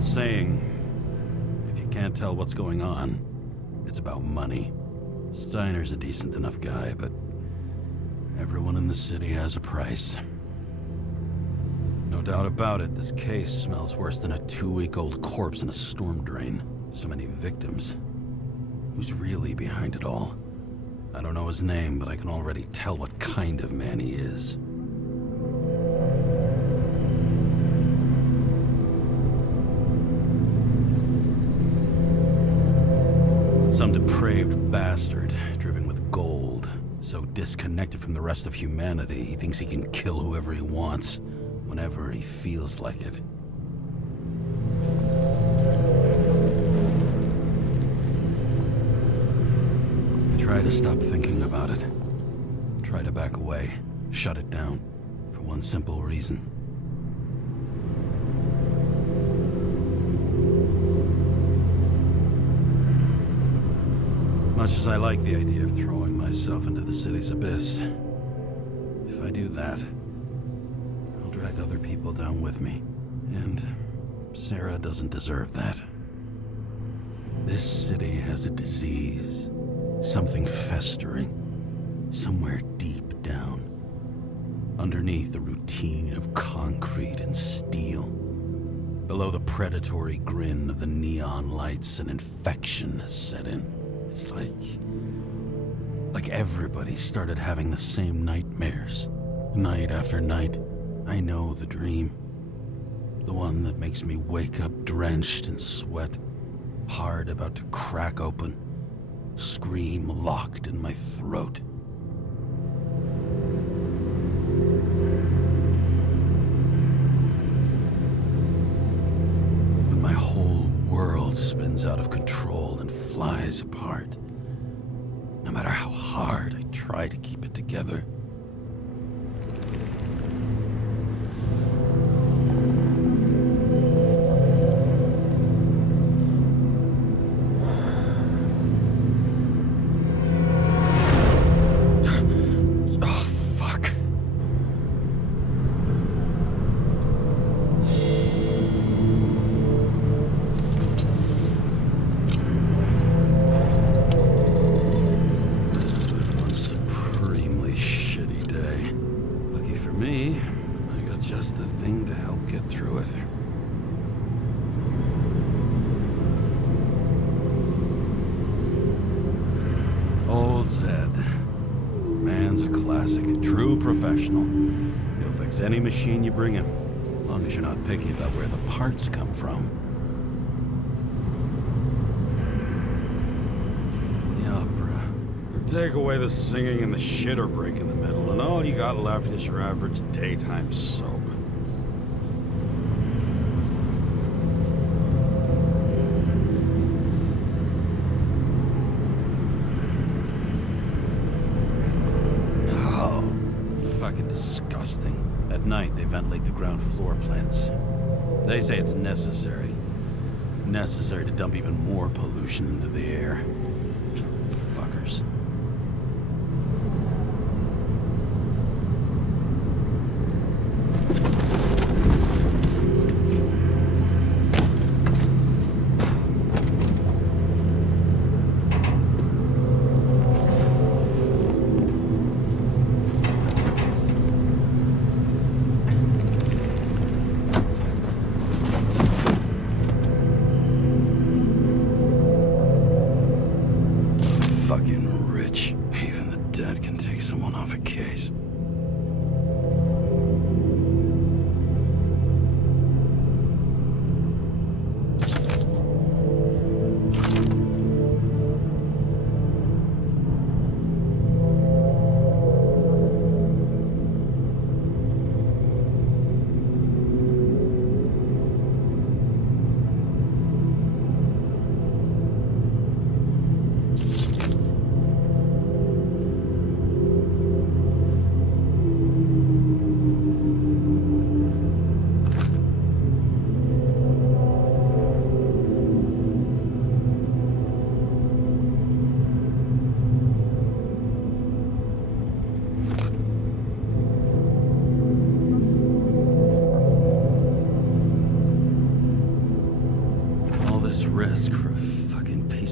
old saying, if you can't tell what's going on, it's about money. Steiner's a decent enough guy, but everyone in the city has a price. No doubt about it, this case smells worse than a 2-week-old corpse in a storm drain. So many victims. Who's really behind it all? I don't know his name, but I can already tell what kind of man he is. Some depraved bastard, dripping with gold, so disconnected from the rest of humanity, he thinks he can kill whoever he wants, whenever he feels like it. I try to stop thinking about it. Try to back away, shut it down, for one simple reason. Much as I like the idea of throwing myself into the city's abyss, if I do that, I'll drag other people down with me. And Sara doesn't deserve that. This city has a disease, something festering, somewhere deep down, underneath the routine of concrete and steel. Below the predatory grin of the neon lights, an infection has set in. It's like everybody started having the same nightmares, night after night. I know the dream. The one that makes me wake up drenched in sweat, heart about to crack open, scream locked in my throat. When my whole world spins out of control and flies apart. No matter how hard I try to keep it together. Professional. He'll fix any machine you bring him, as long as you're not picky about where the parts come from. The opera. Take away the singing and the shitter break in the middle, and all you got left is your average daytime soap. Disgusting. At night, they ventilate the ground floor plants. They say it's necessary. Necessary to dump even more pollution into the air. Fuckers.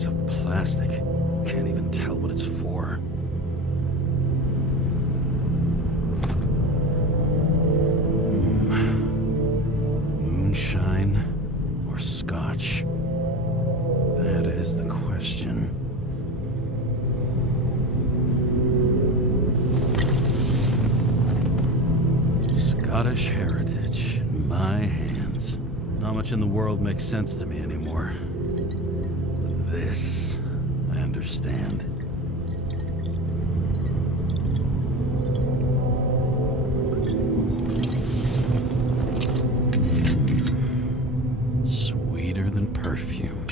of plastic. Can't even tell what it's for. Moonshine or scotch? That is the question. Scottish heritage in my hands. Not much in the world makes sense to me anymore. But this, I understand. Sweeter than perfume.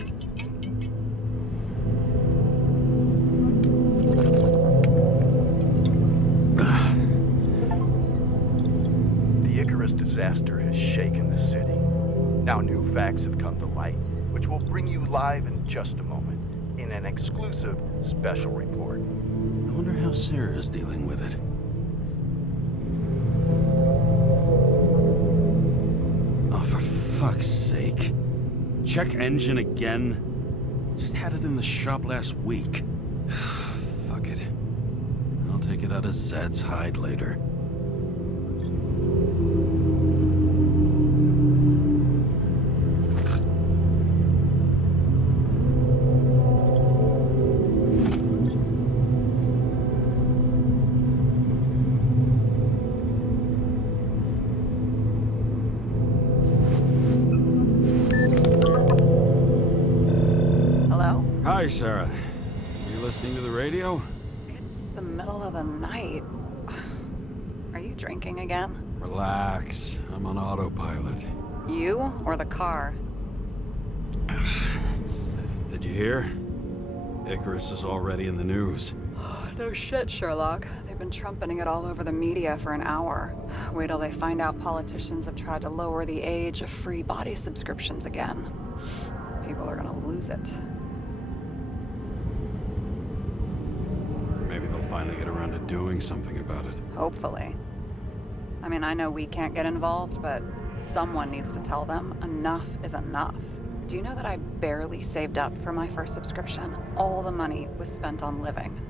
Disaster has shaken the city. Now new facts have come to light, which will bring you live in just a moment, in an exclusive special report. I wonder how Sara is dealing with it. Oh, for fuck's sake. Check engine again? Just had it in the shop last week. Fuck it. I'll take it out of Zed's hide later. Hi, Sara. You listening to the radio? It's the middle of the night. Are you drinking again? Relax. I'm on autopilot. You or the car? Did you hear? Icarus is already in the news. No shit, Sherlock. They've been trumpeting it all over the media for an hour. Wait till they find out politicians have tried to lower the age of free body subscriptions again. People are gonna lose it. Maybe they'll finally get around to doing something about it. Hopefully. I mean, I know we can't get involved, but someone needs to tell them enough is enough. Do you know that I barely saved up for my first subscription? All the money was spent on living.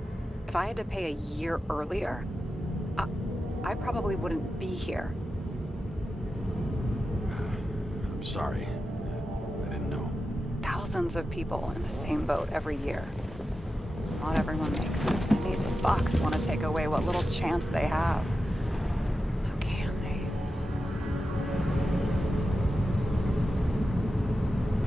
If I had to pay a year earlier, I probably wouldn't be here. I'm sorry. I didn't know. Thousands of people in the same boat every year. Not everyone makes it. And these fucks want to take away what little chance they have. How can they?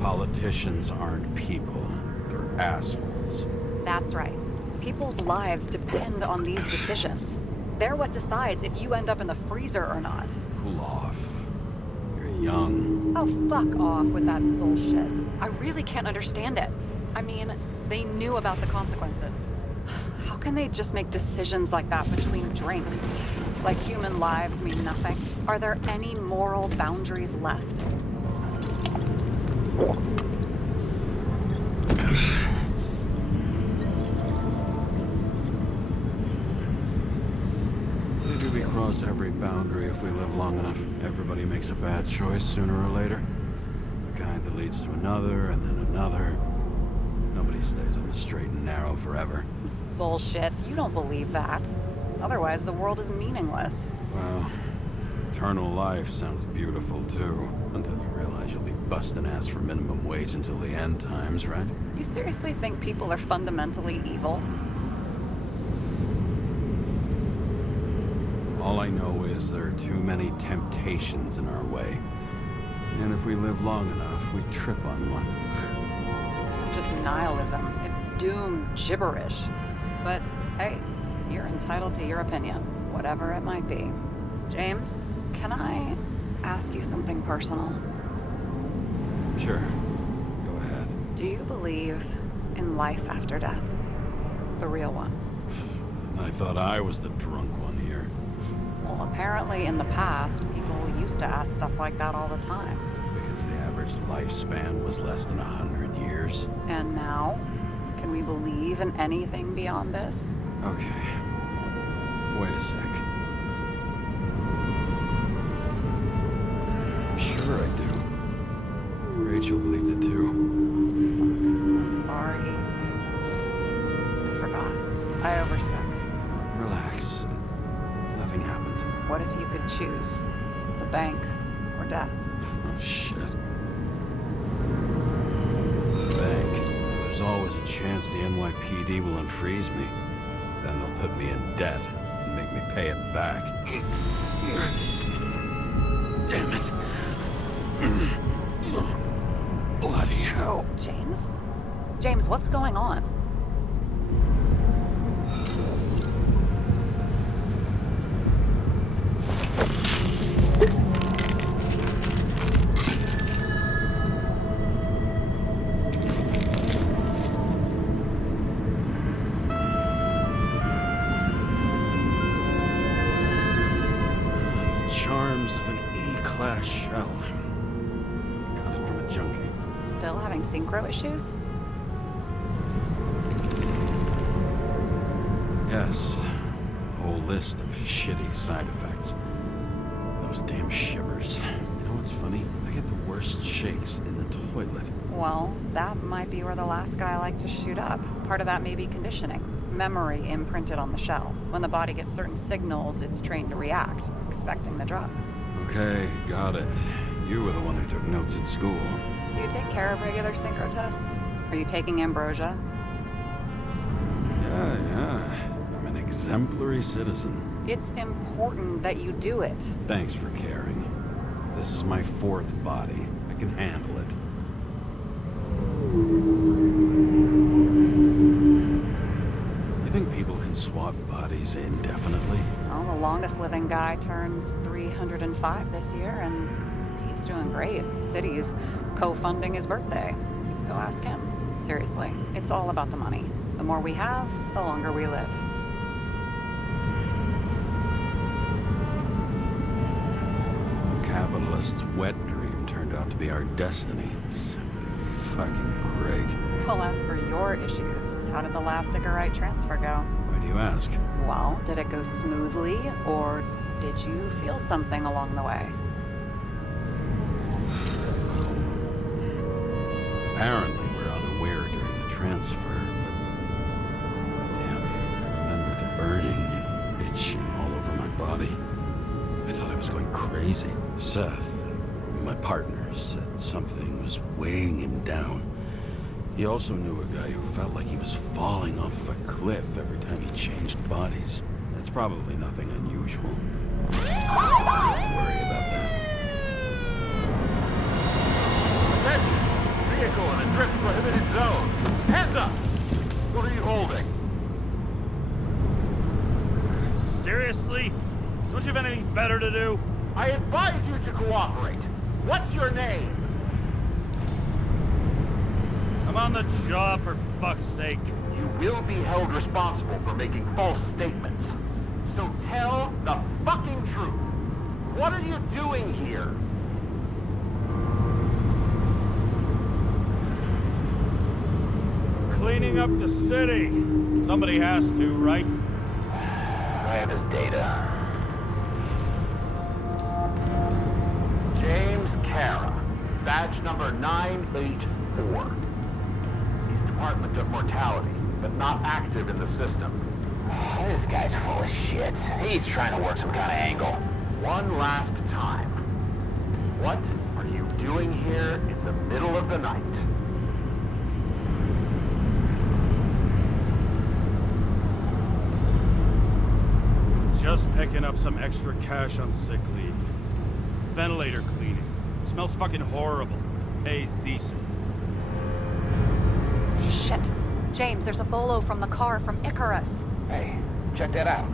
Politicians aren't people. They're assholes. That's right. People's lives depend on these decisions. They're what decides if you end up in the freezer or not. Cool off. You're young. Oh, fuck off with that bullshit. I really can't understand it. I mean, they knew about the consequences. How can they just make decisions like that between drinks? Like human lives mean nothing? Are there any moral boundaries left? Maybe we cross every boundary if we live long enough. Everybody makes a bad choice sooner or later. The kind that leads to another and then another. Nobody stays on the straight and narrow forever. It's bullshit. You don't believe that. Otherwise, the world is meaningless. Well, eternal life sounds beautiful, too. Until you realize you'll be busting ass for minimum wage until the end times, right? You seriously think people are fundamentally evil? All I know is there are too many temptations in our way. And if we live long enough, we trip on one. This isn't just nihilism. It's doom gibberish. But hey, you're entitled to your opinion, whatever it might be. James, can I ask you something personal? Sure. Go ahead. Do you believe in life after death? The real one? I thought I was the drunk one here. Well, apparently in the past, people used to ask stuff like that all the time. Because the average lifespan was less than 100 years. And now? Can we believe in anything beyond this? Okay. Wait a sec. I'm sure I do. Rachel believed it too. I'm sorry. I overstepped. Relax. Nothing happened. What if you could choose? The bank or death? Oh, shit. Bank. There's always a chance the NYPD will unfreeze me. Then they'll put me in debt and make me pay it back. Damn it. Bloody hell. James? James, what's going on? Of an E-class shell. Got it from a junkie. Still having synchro issues? Yes. A whole list of shitty side effects. Those damn shivers. You know what's funny? I get the worst shakes in the toilet. Well, that might be where the last guy liked to shoot up. Part of that may be conditioning. Memory imprinted on the shell. When the body gets certain signals, it's trained to react, expecting the drugs. Okay, got it. You were the one who took notes at school. Do you take care of regular synchro tests? Are you taking ambrosia? Yeah. I'm an exemplary citizen. It's important that you do it. Thanks for caring. This is my fourth body. I can handle it. You think people can swap bodies indefinitely? Well, the longest living guy turns 305 this year, and he's doing great. The city's co-funding his birthday. You can go ask him. Seriously, it's all about the money. The more we have, the longer we live. Capitalist's wet dream turned out to be our destiny. Simply fucking great. Well, as for your issues, how did the last Icarite transfer go? Why do you ask? Well, did it go smoothly, or did you feel something along the way? Apparently, we're unaware during the transfer, but... Damn, I remember the burning and itching all over my body. I thought I was going crazy. Seth, my partner, said something was weighing him down. He also knew a guy who felt like he was falling off of a cliff every time he changed bodies. That's probably nothing unusual. Don't worry about that. Attention! Vehicle in a drift prohibited zone. Hands up! What are you holding? Seriously? Don't you have anything better to do? I advise you to cooperate. What's your name? I'm on the job, for fuck's sake. You will be held responsible for making false statements. So tell the fucking truth. What are you doing here? Cleaning up the city. Somebody has to, right? I have his data. James Sara, badge number 984. He's Department of Mortality, but not active in the system. This guy's full of shit. He's trying to work some kind of angle. One last time. What are you doing here in the middle of the night? Just picking up some extra cash on sick leave. Ventilator cleaning. Smells fucking horrible. Pays decent. Shit. James, there's a bolo from the car from Icarus. Hey, check that out.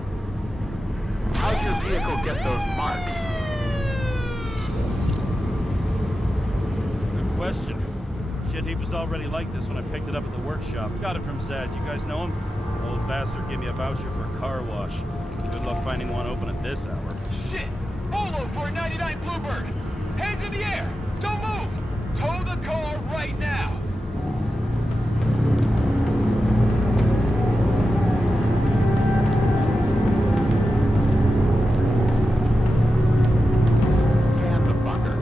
How'd your vehicle get those marks? Good question. Shit heap was already like this when I picked it up at the workshop. Got it from Zed. You guys know him? Old bastard gave me a voucher for a car wash. Good luck finding one open at this hour. Shit! Bolo for a 99 Bluebird! Hands in the air! Don't move! Tow the car right now! Scan the fucker.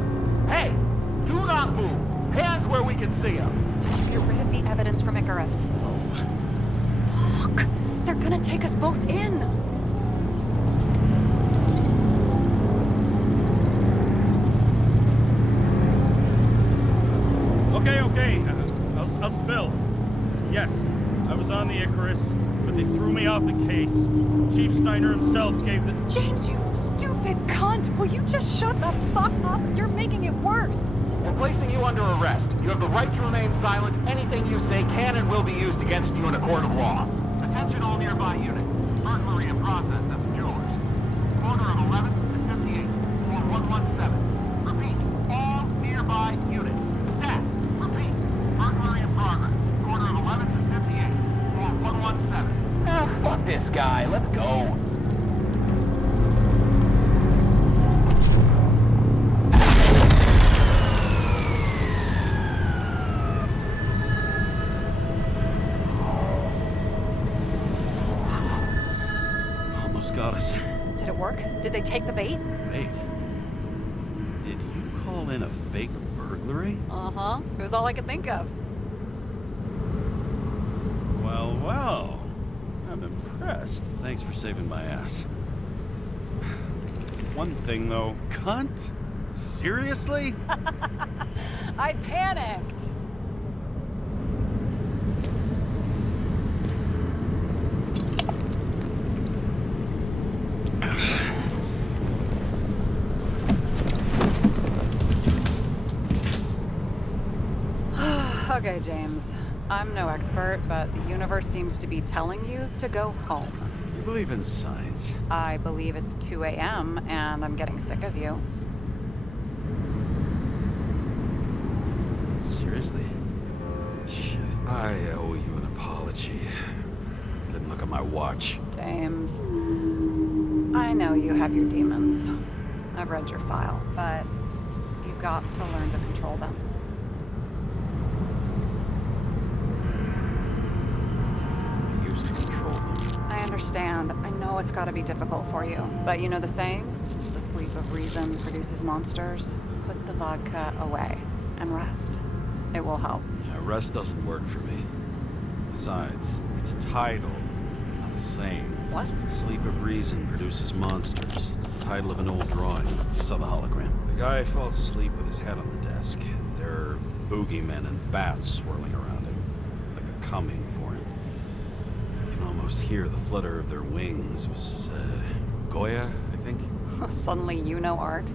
Hey! Do not move! Hands where we can see them! Did you get rid of the evidence from Icarus? Look! They're They're gonna take us both in. Okay. I'll spill. Yes, I was on the Icarus, but they threw me off the case. Chief Steiner himself gave the... James, you stupid cunt! Will you just shut the fuck up? You're making it worse. We're placing you under arrest. You have the right to remain silent. Anything you say can and will be used against you in a court of law. Attention all nearby units. Burglary in process at the jewelers. Corner of 11th and 58. Or 117. Repeat. All nearby units. Staff. Repeat. Burglary in progress. Corner of 11th and 58. Or 117. Ah, fuck this guy. Let's go. Got us. Did it work? Did they take the bait? Bait? Did you call in a fake burglary? Uh-huh. It was all I could think of. Well. I'm impressed. Thanks for saving my ass. One thing, though. Cunt? Seriously? I panicked. Okay, James. I'm no expert, but the universe seems to be telling you to go home. You believe in science? I believe it's 2 a.m. and I'm getting sick of you. Seriously? Shit. I owe you an apology. Didn't look at my watch. James. I know you have your demons. I've read your file, but you've got to learn to control them. To control them. I understand. I know it's got to be difficult for you. But you know the saying? The sleep of reason produces monsters. Put the vodka away and rest. It will help. Yeah, rest doesn't work for me. Besides, it's a title, not a saying. What? Sleep of reason produces monsters. It's the title of an old drawing. Saw the hologram. The guy falls asleep with his head on the desk. There are boogeymen and bats swirling around him, like a coming for him. Almost hear the flutter of their wings. It was Goya, I think. Suddenly you know art.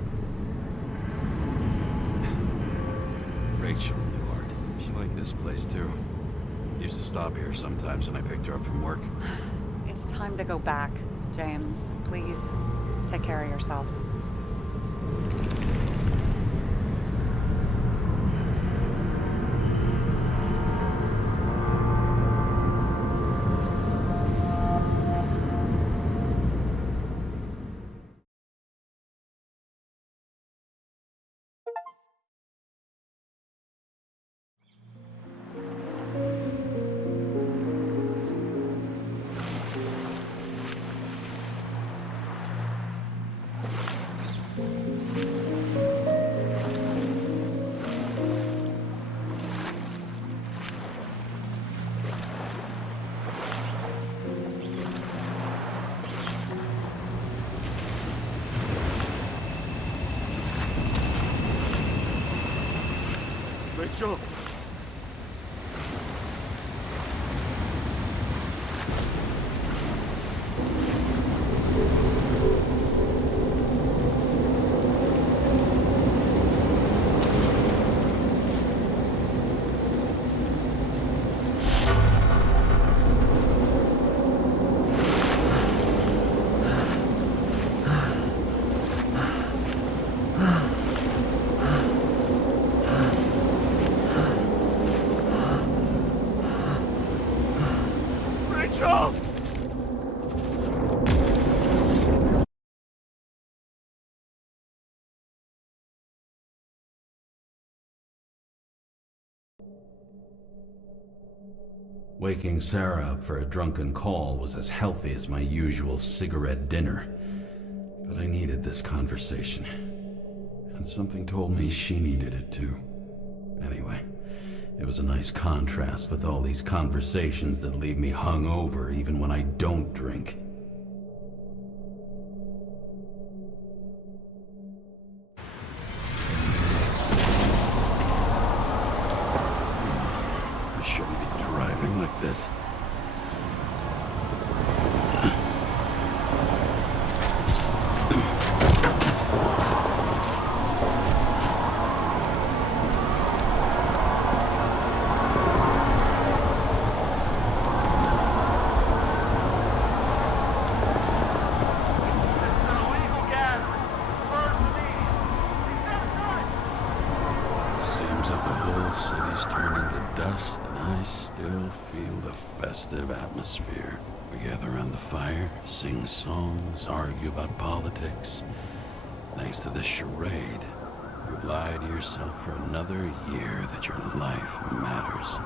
Rachel knew art. She liked this place too. Used to stop here sometimes when I picked her up from work. It's time to go back, James. Please, take care of yourself. Rachel! Waking Sara up for a drunken call was as healthy as my usual cigarette dinner. But I needed this conversation. And something told me she needed it too. Anyway, It was a nice contrast with all these conversations that leave me hungover even when I don't drink. I shouldn't be driving like this. Festive atmosphere. We gather around the fire, sing songs, argue about politics. Thanks to this charade, you lie to yourself for another year that your life matters.